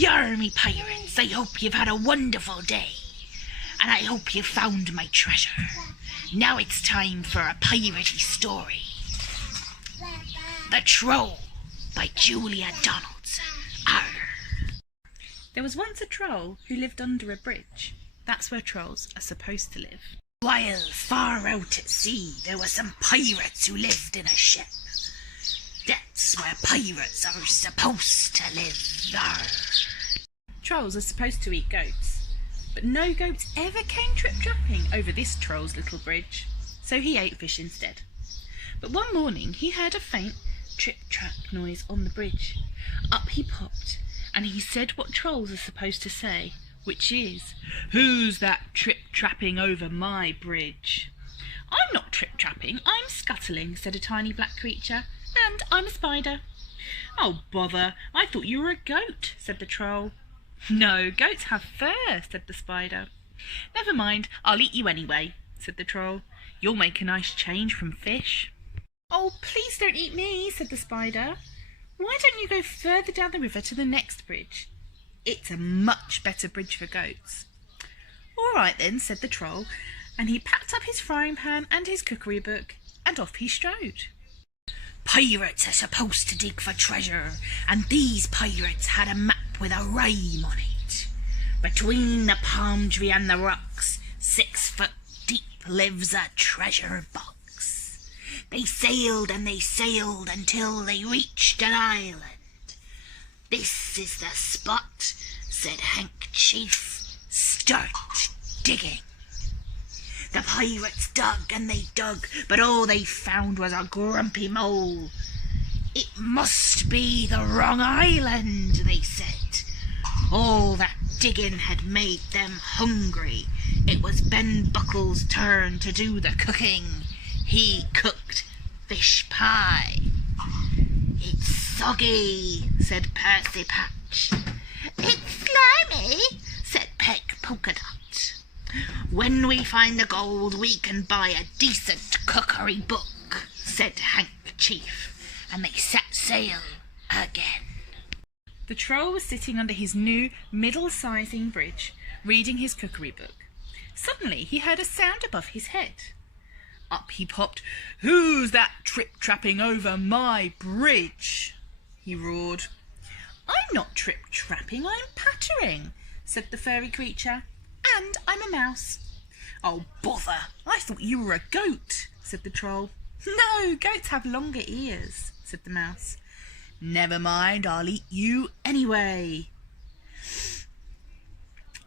Yarmy pirates, I hope you've had a wonderful day, and I hope you found my treasure. Now it's time for a piratey story. The Troll by Julia Donaldson. Arr. There was once a troll who lived under a bridge. That's where trolls are supposed to live. While far out at sea, there were some pirates who lived in a ship. That's where pirates are supposed to live. Arr. Trolls are supposed to eat goats, but no goats ever came trip-trapping over this troll's little bridge, so he ate fish instead. But one morning he heard a faint trip-trap noise on the bridge. Up he popped, and he said what trolls are supposed to say, which is, "Who's that trip-trapping over my bridge?" "I'm not trip-trapping, I'm scuttling," said a tiny black creature, "and I'm a spider." "Oh, bother, I thought you were a goat," said the troll. "No, goats have fur," said the spider. "Never mind, I'll eat you anyway," said the troll. "You'll make a nice change from fish." "Oh, please don't eat me," said the spider. "Why don't you go further down the river to the next bridge? It's a much better bridge for goats." "All right then," said the troll, and he packed up his frying pan and his cookery book, and off he strode. Pirates are supposed to dig for treasure, and these pirates had a map with a rhyme on it. Between the palm tree and the rocks, 6 foot deep, lives a treasure box. They sailed and they sailed until they reached an island. "This is the spot," said Hank Chief. "Start digging." The pirates dug and they dug, but all they found was a grumpy mole. "It must be the wrong island," they said. All that digging had made them hungry. It was Ben Buckle's turn to do the cooking. He cooked fish pie. "It's soggy," said Percy Patch. "It's slimy," said Peg Polka Dot. "When we find the gold, we can buy a decent cookery book," said Hank Chief, and they set sail again. The troll was sitting under his new middle-sizing bridge, reading his cookery book. Suddenly he heard a sound above his head. Up he popped. "Who's that trip-trapping over my bridge?" he roared. "I'm not trip-trapping, I'm pattering," said the furry creature. "And I'm a mouse." "Oh, bother, I thought you were a goat," said the troll. "No, goats have longer ears," said the mouse. "Never mind, I'll eat you anyway."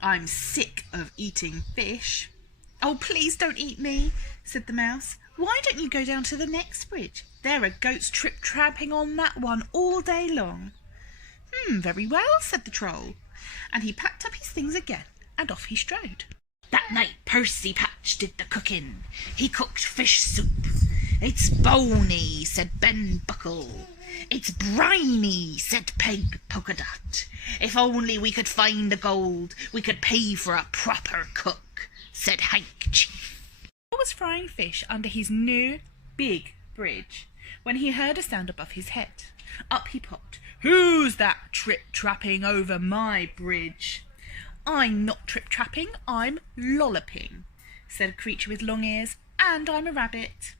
"I'm sick of eating fish." "Oh, please don't eat me," said the mouse. "Why don't you go down to the next bridge? There are goats trip-trapping on that one all day long." Very well," said the troll, and he packed up his things again, and off he strode. That night Percy Patch did the cooking. He cooked fish soup. "It's bony," said Ben Buckle. "It's briny," said Peg Polka Dot. "If only we could find the gold, we could pay for a proper cook," said Hank Chief. He was frying fish under his new big bridge when he heard a sound above his head. Up he popped. "Who's that trip-trapping over my bridge?" "I'm not trip-trapping, I'm lolloping," said a creature with long ears, "and I'm a rabbit."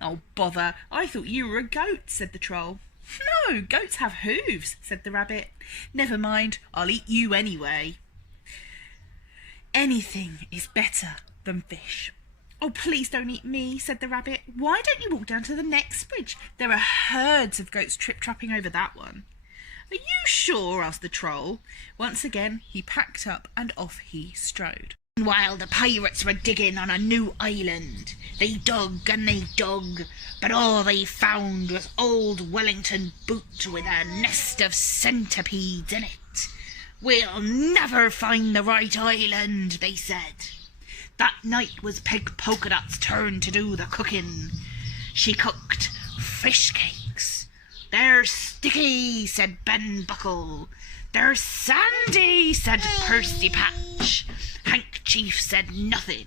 "Oh, bother, I thought you were a goat," said the troll. "No, goats have hooves," said the rabbit. "Never mind, I'll eat you anyway." "Anything is better than fish." "Oh, please don't eat me," said the rabbit. "Why don't you walk down to the next bridge? There are herds of goats trip-trapping over that one." "Are you sure?" asked the troll. Once again he packed up and off he strode. While the pirates were digging on a new island, they dug and they dug, but all they found was old Wellington boot with a nest of centipedes in it. "We'll never find the right island," they said. That night was Peg Polka Dot's turn to do the cooking. She cooked fish cakes. "They're sticky," said Ben Buckle. "They're sandy," said Percy Patch. Hank Chief said nothing.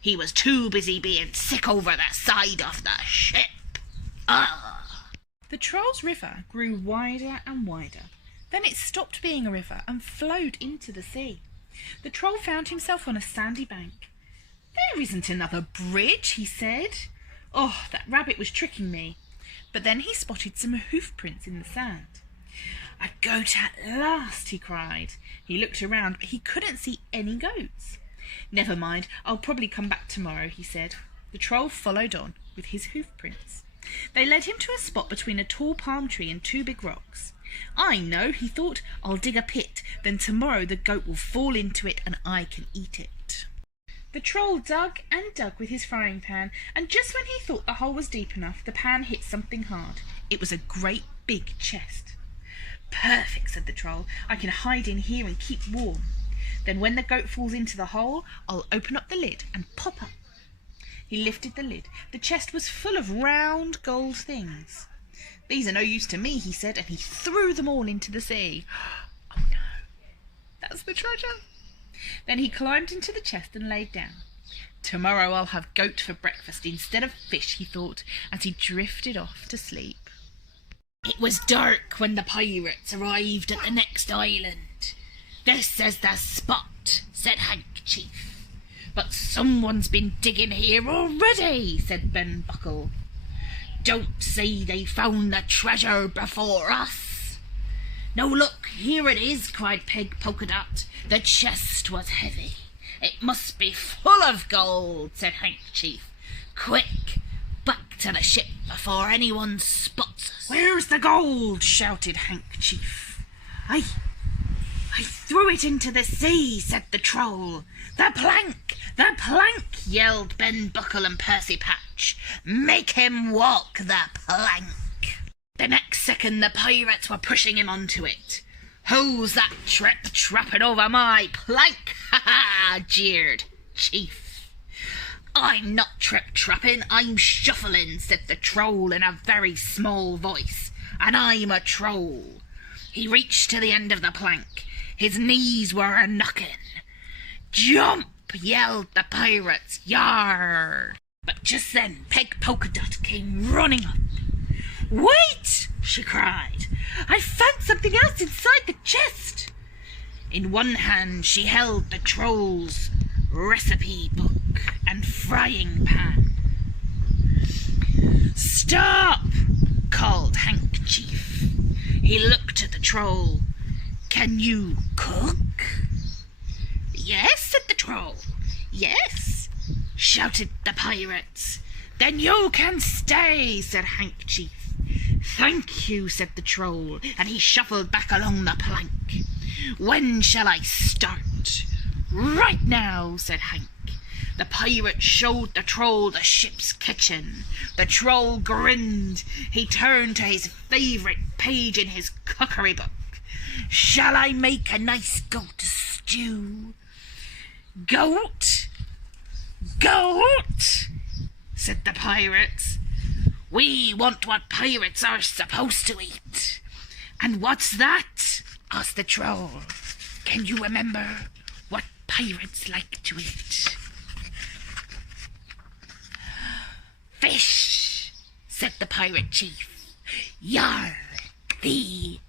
He was too busy being sick over the side of the ship. The Troll's River grew wider and wider. Then it stopped being a river and flowed into the sea. The Troll found himself on a sandy bank. "There isn't another bridge," he said. "Oh, that rabbit was tricking me." But then he spotted some hoof prints in the sand. "A goat at last," he cried. He looked around, but he couldn't see any goats. "Never mind, I'll probably come back tomorrow," he said. The Troll followed on with his hoof prints. They led him to a spot between a tall palm tree and two big rocks. "I know," he thought. "I'll dig a pit, then tomorrow the goat will fall into it and I can eat it." The Troll dug and dug with his frying pan, and just when he thought the hole was deep enough, the pan hit something hard. It was a great big chest. "Perfect," said the Troll. "I can hide in here and keep warm. Then when the goat falls into the hole, I'll open up the lid and pop up." He lifted the lid. The chest was full of round gold things. "These are no use to me," he said, and he threw them all into the sea. Oh no, that's the treasure. Then he climbed into the chest and laid down. "Tomorrow I'll have goat for breakfast instead of fish," he thought, as he drifted off to sleep. It was dark when the pirates arrived at the next island. "This is the spot," said Handkerchief. "But someone's been digging here already," said Ben Buckle. "Don't say they found the treasure before us." "No, look, here it is," cried Peg Polka Dot. "The chest was heavy. It must be full of gold," said Handkerchief. "Quick, back to the ship before anyone spots us." "Where's the gold?" shouted Handkerchief. I threw it into the sea," said the Troll. The plank! The plank!" yelled Ben Buckle and Percy Patch. "Make him walk the plank!" The next second the pirates were pushing him onto it. "Who's that trip-trapping over my plank?" "Ha ha!" jeered Chief. "I'm not trip-trapping, I'm shuffling," said the Troll in a very small voice. "And I'm a troll." He reached to the end of the plank. His knees were a-knocking. "Jump!" yelled the pirates. "Yar!" But just then Peg Polka Dot came running up. "Wait!" she cried. "I found something else inside the chest." In one hand she held the Troll's recipe book and frying pan. "Stop!" called Handkerchief. He looked at the Troll. "Can you cook?" "Yes," said the Troll. "Yes," shouted the pirates. "Then you can stay," said Handkerchief. "Thank you," said the Troll, and he shuffled back along the plank. "When shall I start?" "Right now," said Hank. The pirate showed the Troll the ship's kitchen. The Troll grinned. He turned to his favourite page in his cookery book. "Shall I make a nice goat stew?" "Goat? Goat?" said the pirates. "We want what pirates are supposed to eat." "And what's that?" asked the Troll. "Can you remember what pirates like to eat?" "Fish," said the pirate chief. "Yar, the